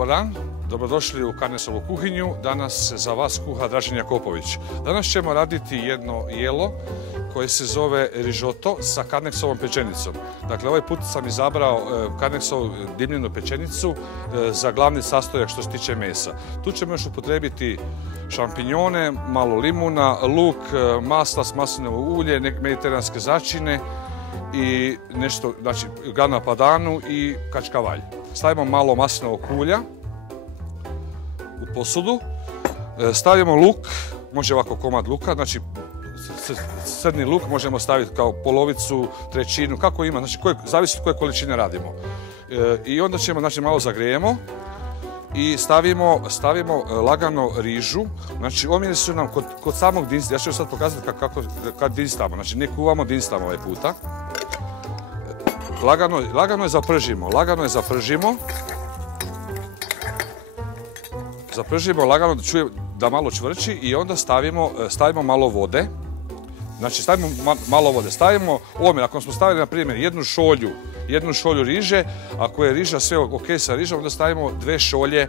Dobar dan, dobrodošli u Karnesovu kuhinju. Danas za vas kuha Dražen Jakopović. Danas ćemo raditi jedno jelo koje se zove rižoto sa karneksovom pečenicom. Dakle, ovaj put sam izabrao karneksovu dimljenu pečenicu za glavni sastojak što se tiče mesa. Tu ćemo još upotrijebiti šampinjone, malo limuna, luk, masla s maslinovo ulje, mediteranske začine i nešto, znači grana padanu i kačkavalj. Stavimo malo maslinovog ulja u posudu, stavimo luk, može ovako komad luka, znači srednji luk možemo staviti kao polovicu, trećinu, kako ima, znači zavisi od koje količine radimo. I onda ćemo, znači malo zagrijemo i stavimo lagano rižu, znači omjeri su nam kod samog dinsta, ja ću vam sad pokazati kad dinstamo, znači ne kuvamo, dinstamo ovaj puta. Lagano je zapržimo, lagano da čuje da malo čvrči i onda stavimo malo vode. Znači stavimo malo vode, stavimo omjer, ako smo stavili na primjer jednu šolju riže, ako je riža sve ok sa rižom, onda stavimo 2 šolje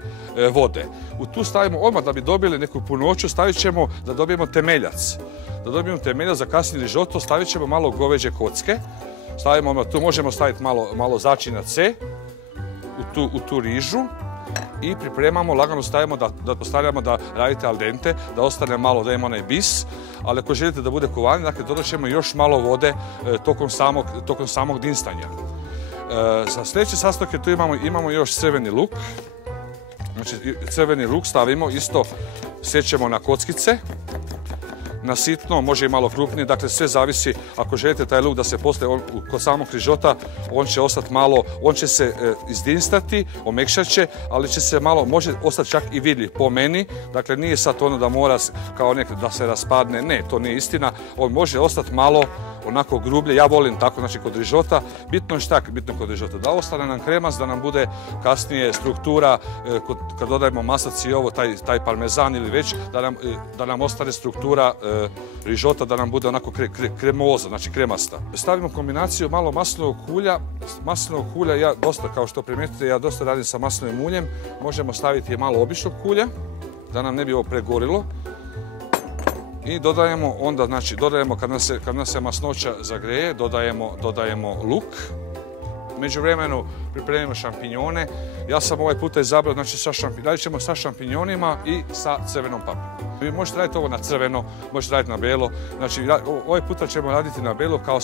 vode. U tu stavimo odmah da bi dobili neku punoću, stavit ćemo da dobijemo temeljac. Da dobijemo temeljac za kasnije rižoto, stavit ćemo malo goveđe kocke. Tu možemo staviti malo začina C u tu rižu i pripremamo, lagano stavimo da postavljamo da radite al dente, da ostane malo, da ima onaj bis, ali ako želite da bude kovanje, dakle dodat ćemo još malo vode tokom samog dinstanja. Za sljedeće sastojke tu imamo još crveni luk. Znači crveni luk stavimo, isto sjećemo na kockice. Na sitno, može i malo krupnije, dakle sve zavisi, ako želite taj luk da se poslije kod samog rižota, on će ostati malo, on će se izdinstati, omekšat će, ali će se malo, može ostati čak i vidljiv po meni, dakle nije sad ono da mora kao da se raspadne, ne, to nije istina, on može ostati malo onako grublje, ja volim tako, znači kod rižota, bitno kod rižota, da ostane nam kremac, da nam bude kasnije struktura, kad dodajemo maslac i ovo, taj parmezan ili već, da nam ostane struktura rižota, da nam bude onako kremoza, znači kremasta. Stavimo kombinaciju malo maslinovog ulja, ja dosta, kao što primijetite, ja dosta radim sa maslinovim uljem, možemo staviti malo običnog ulja, da nam ne bi ovo pregorilo. I dodajemo onda, znači dodajemo kad nas se masnoća zagreje, dodajemo luk. U međuvremenu pripremimo šampinjone. Ja sam ovaj puta izabrao, znači radit ćemo sa šampinjonima i sa crvenom paprikom. Vi možete raditi ovo na crveno, možete raditi na belo. Znači ovaj puta ćemo raditi na belo kao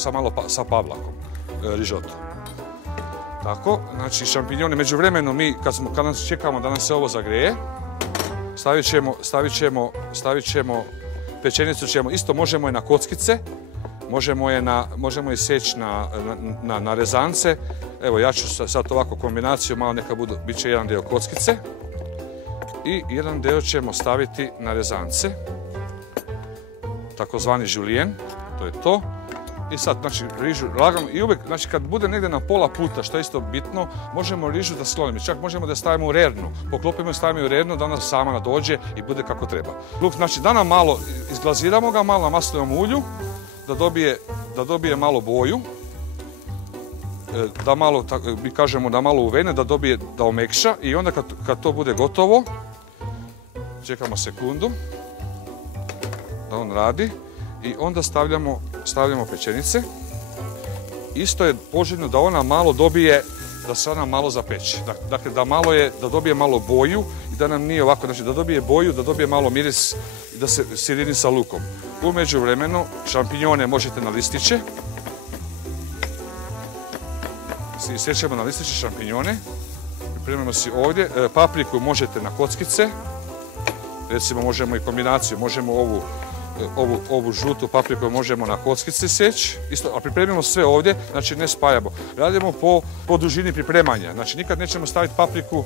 sa pavlakom, rižoto. Tako, znači šampinjone, međuvremenu mi kad nas čekamo da nam se ovo zagreje, stavit ćemo pečenicu, isto možemo je na kockice, možemo je seći na rezance. Evo ja ću sad ovako kombinaciju, malo neka bit će jedan dio kockice i jedan dio ćemo staviti na rezance, takozvani julijen, to je to. I sad, znači, rižu lagano i uvijek, znači kad bude negdje na pola puta, što je isto bitno, možemo rižu da sklonimo, čak možemo da je stavimo u rernu, poklopimo i stavimo u rernu da ona sama nadođe i bude kako treba. Luk, znači da nam malo, izglaziramo ga malo na maslinovom ulju, da dobije malo boju, da malo, mi kažemo da malo uvene, da omekša i onda kad to bude gotovo, čekamo sekundu da on radi i onda stavljamo pečenice. Isto je poželjno da ona malo dobije, da se ona malo zapeče. Dakle, da dobije malo boju i da nam nije ovako, znači da dobije boju, da dobije malo miris i da se sjedini sa lukom. U međuvremenu šampinjone možete na listiće. Sjećamo na listiće šampinjone. Pripremimo si ovdje. Papriku možete na kockice. Recimo možemo i kombinaciju, možemo ovu žutu papriku možemo na kockice sjeći, a pripremimo sve ovdje, znači ne spajamo. Radimo po dužini pripremanja, znači nikad nećemo staviti papriku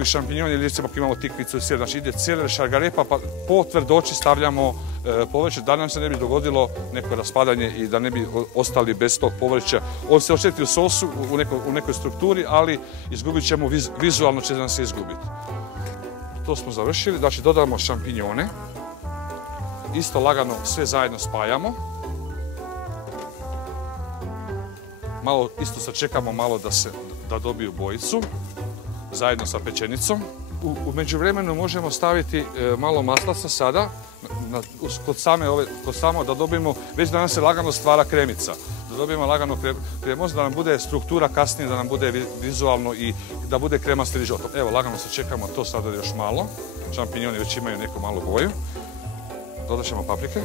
i šampinjon ili recimo ako imamo tikvicu, znači ide celer, šargarepa, pa po tvrdoći stavljamo povrće da nam se ne bi dogodilo neko raspadanje i da ne bi ostali bez tog povrća. On se osjeti u sosu, u nekoj strukturi, ali izgubit ćemo, vizualno će nam se izgubiti. To smo završili, znači dodamo šampinjone. Isto lagano sve zajedno spajamo. Malo isto sačekamo malo da dobiju bojicu. zajedno sa pečenicom. U međuvremenu možemo staviti malo maslaca sada, kod samo da dobijemo, već da nam se lagano stvara kremica. Da dobijemo lagano kremozu, da nam bude struktura kasnije, da nam bude vizualno i da bude kremasti rižoto. Evo, lagano se čekamo to sada još malo. Šampinjoni već imaju neku malu boju. Dodat ćemo paprike.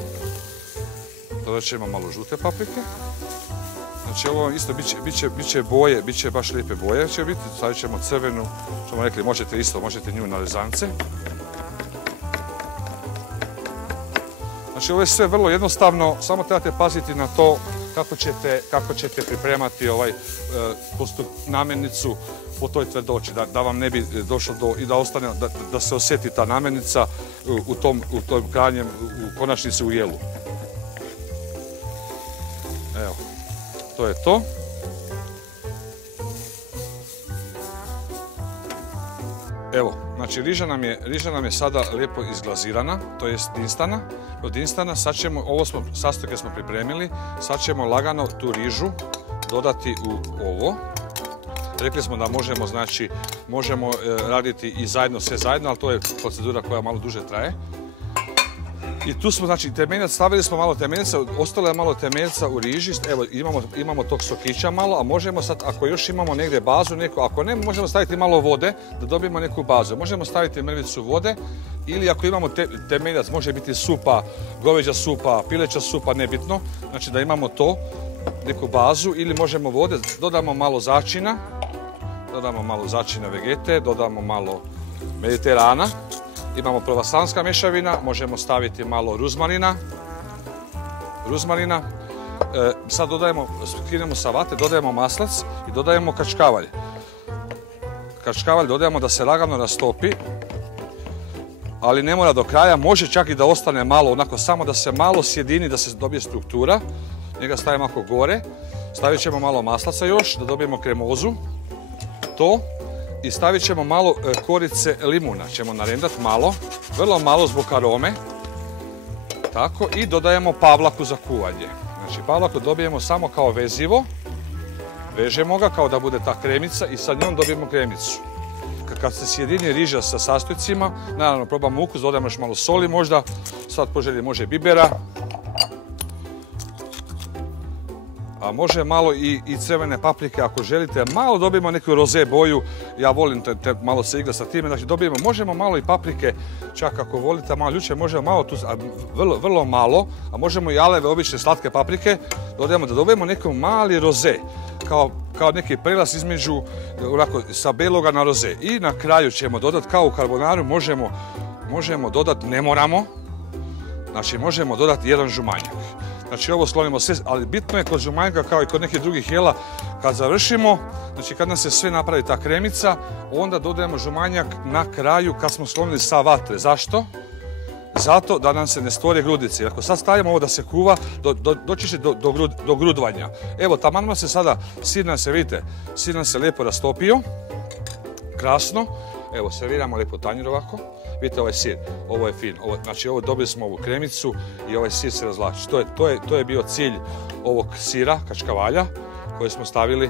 Dodat ćemo malo žute paprike. Znači ovo isto bit će boje, bit će baš lijepe boje će biti. Stavit ćemo crvenu, što smo rekli, možete nju na rezance. Znači ovo je sve vrlo jednostavno, samo trebate paziti na to kako ćete pripremati namirnicu po toj tvrdoći, da vam ne bi došlo i da ostane, da se osjeti ta namirnica u tom krajnjem, u konačnici u jelu. Evo, to je to. Evo, znači riža nam je sada lijepo izglazirana, to jest dinstana. Od dinstana sad ćemo, sastojke smo pripremili, sad ćemo lagano tu rižu dodati u ovo. Rekli smo da možemo raditi i zajedno, sve zajedno, ali to je procedura koja malo duže traje. I tu smo, znači, temeljac, stavili smo malo temeljca, ostalo je malo temeljca u riži, evo, imamo tog sokića malo, a možemo sad, ako još imamo negdje bazu neku, ako ne, možemo staviti malo vode da dobijemo neku bazu. Možemo staviti mrvicu vode ili ako imamo temeljac, može biti supa, goveđa supa, pileća supa, nebitno, znači da imamo to, neku bazu, ili možemo vode, dodamo malo začina vegete, dodamo malo mediterana. Imamo provasanska mješavina, možemo staviti malo ruzmarina. Sad skinemo sa vate, dodajemo maslac i dodajemo kačkavalj. Kačkavalj dodajemo da se lagano rastopi, ali ne mora do kraja, može čak i da ostane malo, onako samo da se malo sjedini, da se dobije struktura. Njega stavimo ako gore, stavit ćemo malo maslaca još, da dobijemo kremozu. To. I stavit ćemo malo korice limuna, ćemo narendati malo, vrlo malo zbog arome. Tako, i dodajemo pavlaku za kuvanje. Znači pavlaku dobijemo samo kao vezivo, vežemo ga kao da bude ta kremica i sa njom dobijemo kremicu. Kad se sjedini riža sa sastojcima, naravno probamo ukus, dodajemo još malo soli možda, sad po želji može bibera. A može malo i crvene paprike ako želite, malo dobijemo neku roze boju, ja volim malo se igra sa time, znači možemo malo i paprike, čak ako volite malo ljuće, možemo malo tu, vrlo malo, a možemo i aleve, obične slatke paprike, dodajemo da dobijemo neki mali roze, kao neki prelaz između, onako, sa beloga na roze. I na kraju ćemo dodati, kao u karbonaru, možemo dodati, ne moramo, znači možemo dodati jedan žumanjak. Znači ovo slonimo sve, ali bitno je kod žumanjka kao i kod nekih drugih jela, kad završimo, znači kad nam se sve napravi ta kremica, onda dodajemo žumanjak na kraju kad smo slonili sa vatre. Zašto? Zato da nam se ne stvore grudice. Ako sad stavimo ovo da se kuva, doći će do grudvanja. Evo, taman se sada, sir nam se lijepo rastopio, krasno. Evo, serviramo lijepo tanjir ovako. Vidite ovaj sir, ovo je fin, znači dobili smo ovu kremicu i ovaj sir se razvlači. To je bio cilj ovog sira, kačkavalja, koji smo stavili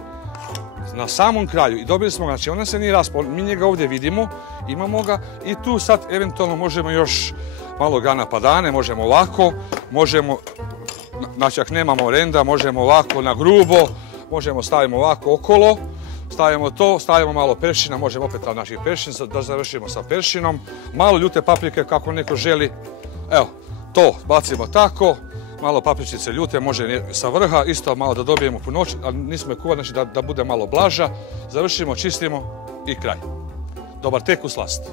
na samom kraju i dobili smo ga, znači ona se nije raspao, mi njega ovdje vidimo, imamo ga i tu sad eventualno možemo još malo grana padane, možemo ovako, znači ako nemamo renda, možemo ovako na grubo, možemo stavimo ovako okolo. Stavimo to, stavimo malo peršina, možemo opet naši peršin, da završimo sa peršinom. Malo ljute paprike kako neko želi. Evo, to bacimo tako. Malo papričice ljute, može sa vrha, isto malo da dobijemo punoć, ali nismo je kuvali, znači da bude malo blaža. Završimo, čistimo i kraj. Dobar tek u slast.